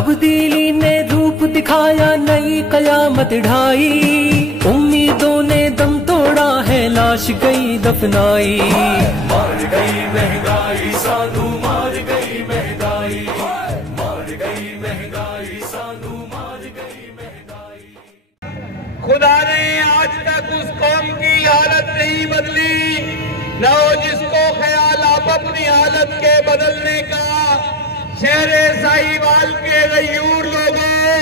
तब्दीली ने रूप दिखाया, नई कयामत ढाई। उम्मीदों ने दम तोड़ा है, लाश गई दफनाई। मार गई महंगाई सानू, मार गई महंगाई, मार गई महंगाई सानू, मार गई महंगाई। खुदा ने आज तक उस कौम की हालत नहीं बदली, न हो जिसको ख्याल आप अपनी हालत के बदलने का। शहरे साहिवाल के गयूर लोगों,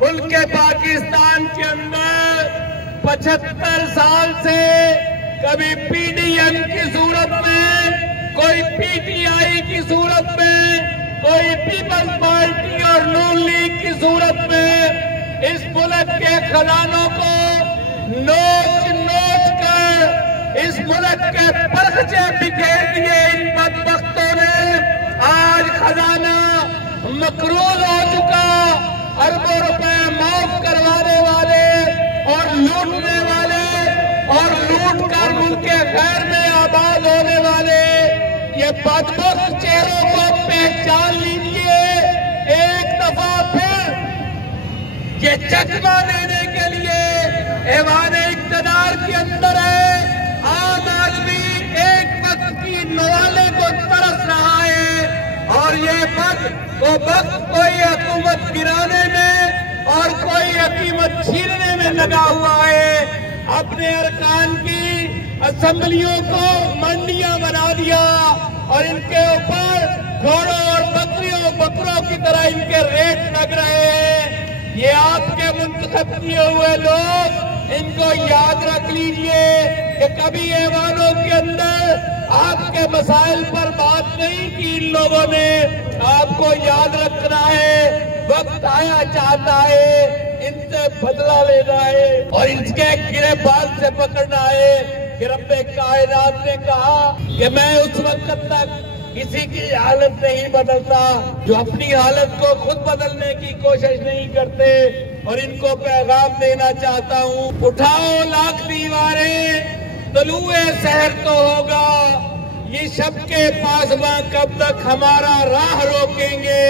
मुल्क पाकिस्तान के अंदर 75 साल से कभी पीडीएम की सूरत में, कोई पीटीआई की सूरत में, कोई पीपल्स पार्टी और नून लीग की सूरत में इस मुल्क के खजानों को नोच नोच कर इस मुल्क के परखचे बिखेर दिए इन बदबख्तों ने। आज खजाना मकरूज हो चुका, अरबों रुपए माफ करवाने वाले और लूटने वाले और लूट कर मुल्क के खैर में आबाद होने वाले ये बदबख्त चेहरों को पहचान लीजिए। एक दफा फिर ये चकमा देने के लिए ऐवान इक़्तिदार के अंदर है। आम आदमी एक वक्त की नवाले को तरस रहा है और ये वक्त कोई हुकूमत गिराने में और कोई हकीमत छीनने में लगा हुआ है। अपने अरकान की असेंबलियों को मंडियां बना दिया और इनके ऊपर घोड़ों और बकरों की तरह इनके रेट लग रहे हैं। ये आपके मुंतखब किए हुए लोग, इनको याद रख लीजिए कि कभी ऐवानों के अंदर आपके मसाइल पर बात नहीं की इन लोगों ने। आपको याद रखना है, वक्त आया चाहता है इनसे बदला लेना है और इनके गिरेबान से पकड़ना है कि रब्बे कायनात ने कहा कि मैं उस वक्त तक किसी की हालत नहीं बदलता जो अपनी हालत को खुद बदलने की कोशिश नहीं करते। और इनको पैगाम देना चाहता हूँ, उठाओ लाख दीवारें, तलुए शहर तो होगा। ये शब के पासबां कब तक हमारा राह रोकेंगे।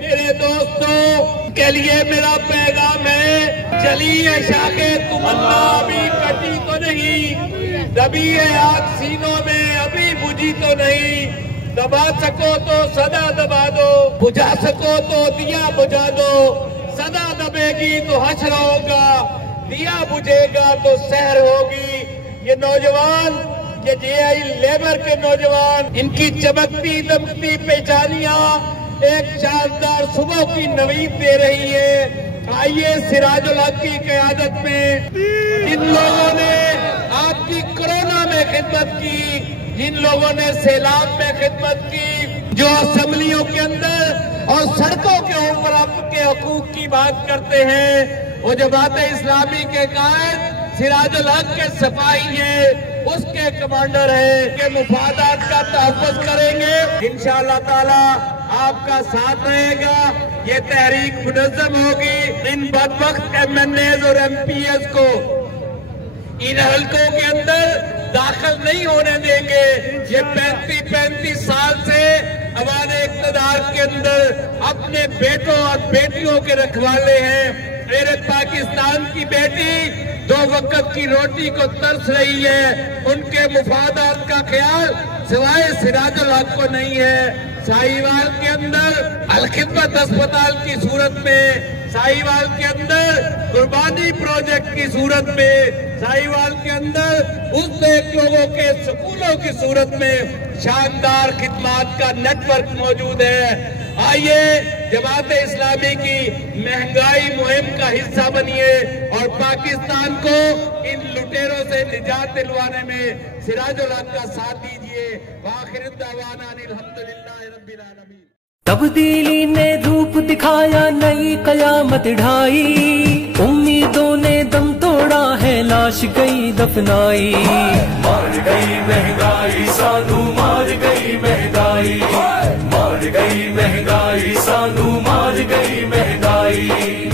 मेरे दोस्तों के लिए मेरा पैगाम है, जली है शाखे तमन्ना अभी कटी तो नहीं, दबी है आग सीनों में अभी बुझी तो नहीं। दबा सको तो सदा दबा दो, बुझा सको तो दिया बुझा दो। सदा दबेगी तो हश्र होगा, दिया बुझेगा तो सहर होगी। ये नौजवान, ये जेआई लेबर के नौजवान, इनकी चमकती दमकती पहचानियां एक शानदार सुबह की नवीद दे रही है। आइए सिराजुल हक की क़यादत में जिन लोगों ने आपकी कोरोना में खिदमत की, जिन लोगों ने सैलाब में खिदमत की, जो असेंबलियों के अंदर और सड़कों के ऊपर आपके हकूक की बात करते हैं, वो जमात इस्लामी के कायद सिराजुल हक के सिपाही है, उसके कमांडर है, के मुफादात का तहफ़्फ़ुज़ करेंगे। इंशाअल्लाह ताला आपका साथ रहेगा। ये तहरीक मुनज़्ज़म होगी। इन बदबख्त MNAs और MPs को इन हलकों के अंदर दाखिल नहीं होने देंगे। ये 35 साल से अवान इक़्तिदार के अंदर अपने बेटों और बेटियों के रखवाले हैं। मेरे पाकिस्तान की बेटी 2 वक्त की रोटी को तरस रही है, उनके मुफादात का ख्याल सिवाय सिराजुल हक को नहीं है। साहिवाल के अंदर अल-खिदमत अस्पताल की सूरत में, साहिवाल के अंदर कुर्बानी प्रोजेक्ट की सूरत में, साहिवाल के अंदर उस नेक लोगों के स्कूलों की सूरत में शानदार खिदमात का नेटवर्क मौजूद है। आइए जमात इस्लामी की महंगाई मुहिम का हिस्सा बनिए और पाकिस्तान को इन लुटेरों से निजात दिलवाने में सिराजुल हक का साथ दीजिए। आखिर दावाना अल्हम्दुलिल्लाह रब्बिल आलमीन। तब्दीली ने रूप दिखाया, नई कयामत ढाई। उम्मीदों ने दम तोड़ा है, लाश गई दफनाई। मार गई महंगाई सानू, मार गई महंगाई, मार गई महंगाई सानू, मार गई महंगाई।